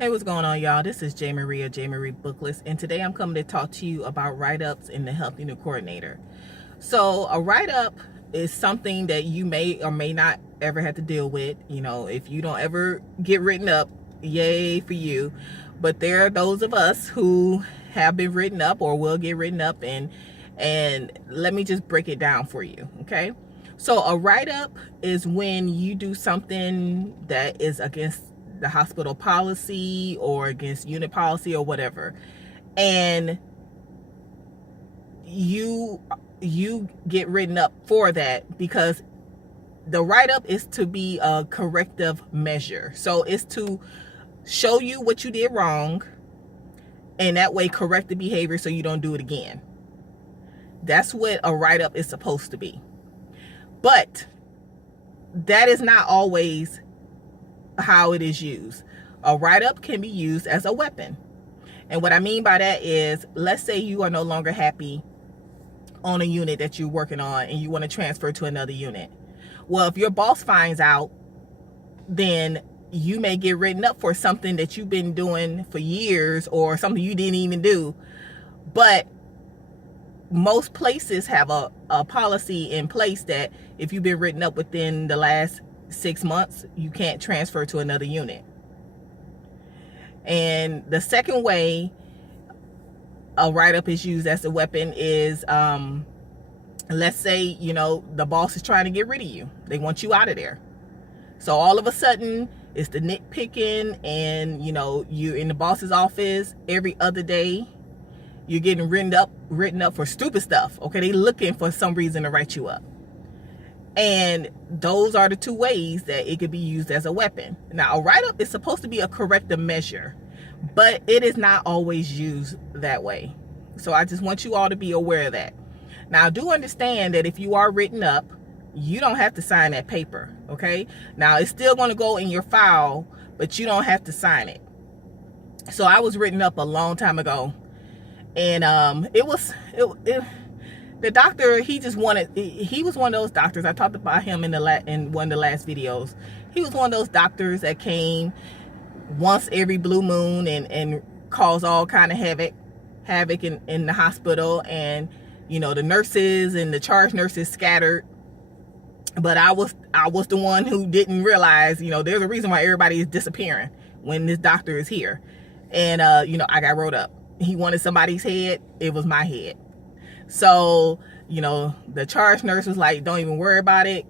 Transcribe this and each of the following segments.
Hey, what's going on, y'all? This is J. Marie, J. Marie Booklist, and today I'm coming to talk to you about write-ups in the Health Unit Coordinator. So a write-up is something that you may or may not ever have to deal with. You know, if you don't ever get written up, yay for you. But there are those of us who have been written up or will get written up, and let me just break it down for you, okay? So a write-up is when you do something that is against the hospital policy or against unit policy or whatever, and you get written up for that, because the write-up is to be a corrective measure. So it's to show you what you did wrong, and that way correct the behavior so you don't do it again. That's what a write-up is supposed to be. But that is not always how it is used. A write-up can be used as a weapon. And what I mean by that is, let's say you are no longer happy on a unit that you're working on and you want to transfer to another unit. Well, if your boss finds out, then you may get written up for something that you've been doing for years or something you didn't even do. But most places have a policy in place that if you've been written up within the last 6 months, you can't transfer to another unit. And the second way a write-up is used as a weapon is, let's say, you know, the boss is trying to get rid of you. They want you out of there. So all of a sudden, it's the nitpicking, and, you know, you're in the boss's office every other day. You're getting written up for stupid stuff. Okay, they looking for some reason to write you up. And those are the two ways that it could be used as a weapon. Now, a write-up is supposed to be a corrective measure, but it is not always used that way. So I just want you all to be aware of that. Now, do understand that if you are written up, you don't have to sign that paper, okay? Now, it's still going to go in your file, but you don't have to sign it. So I was written up a long time ago, and the doctor, he was one of those doctors. I talked about him in one of the last videos. He was one of those doctors that came once every blue moon and caused all kind of havoc in the hospital. And, you know, the nurses and the charge nurses scattered. But I was the one who didn't realize, you know, there's a reason why everybody is disappearing when this doctor is here. And, you know, I got wrote up. He wanted somebody's head. It was my head. So, you know, the charge nurse was like, don't even worry about it.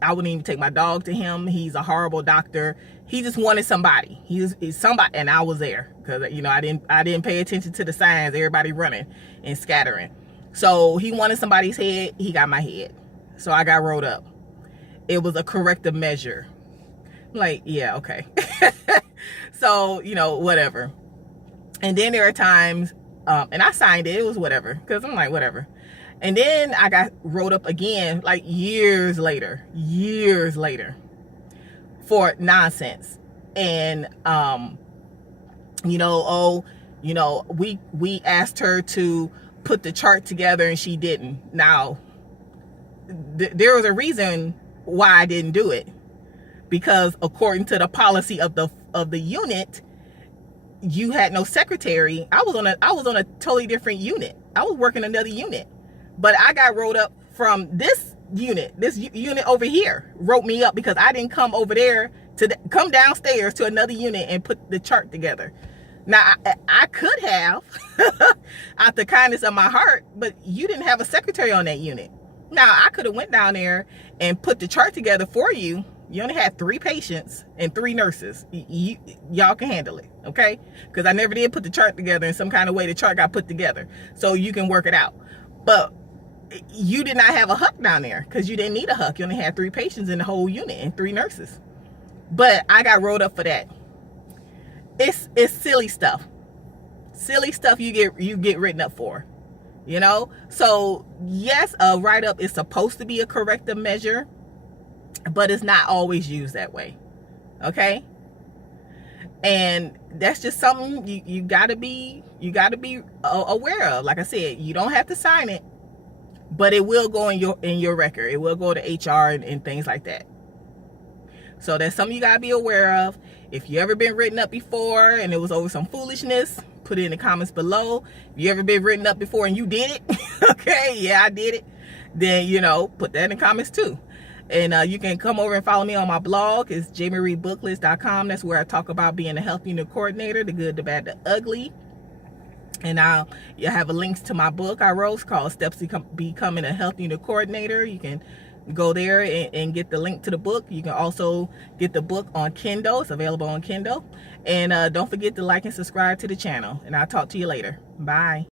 I wouldn't even take my dog to him. He's a horrible doctor. He just wanted somebody. He's somebody. And I was there because, you know, I didn't pay attention to the signs. Everybody running and scattering. So he wanted somebody's head. He got my head. So I got rolled up. It was a corrective measure. Like, yeah, okay. So, you know, whatever. And then there are times, and I signed it. It was whatever, because I'm like, whatever. And then I got wrote up again, like years later, for nonsense. And, you know, we asked her to put the chart together and she didn't. Now, there was a reason why I didn't do it, because according to the policy of the unit, you had no secretary. I was on a totally different unit. I was working another unit, but I got wrote up from this unit over here wrote me up because I didn't come over there come downstairs to another unit and put the chart together. Now, I could have, out the kindness of my heart, but you didn't have a secretary on that unit. Now, I could have went down there and put the chart together for you. You only had 3 patients and 3 nurses. Y'all can handle it, okay? Because I never did put the chart together in some kind of way. The chart got put together, so you can work it out. But you did not have a HUC down there because you didn't need a HUC. You only had 3 patients in the whole unit and 3 nurses. But I got rolled up for that. It's silly stuff. Silly stuff you get written up for. You know? So, yes, a write-up is supposed to be a corrective measure, but it's not always used that way. Okay? And that's just something you gotta be aware of. Like I said, you don't have to sign it, but it will go in your record. It will go to HR and things like that. So that's something you gotta be aware of. If you ever been written up before and it was over some foolishness, put it in the comments below. If you ever been written up before and you did it, okay, yeah, I did it, then, you know, put that in the comments too. And you can come over and follow me on my blog. It's jmariebooklist.com. That's where I talk about being a health unit coordinator, the good, the bad, the ugly. And you have links to my book I wrote called Steps to Becoming a Health Unit Coordinator. You can go there and get the link to the book. You can also get the book on Kindle. It's available on Kindle. And don't forget to like and subscribe to the channel. And I'll talk to you later. Bye.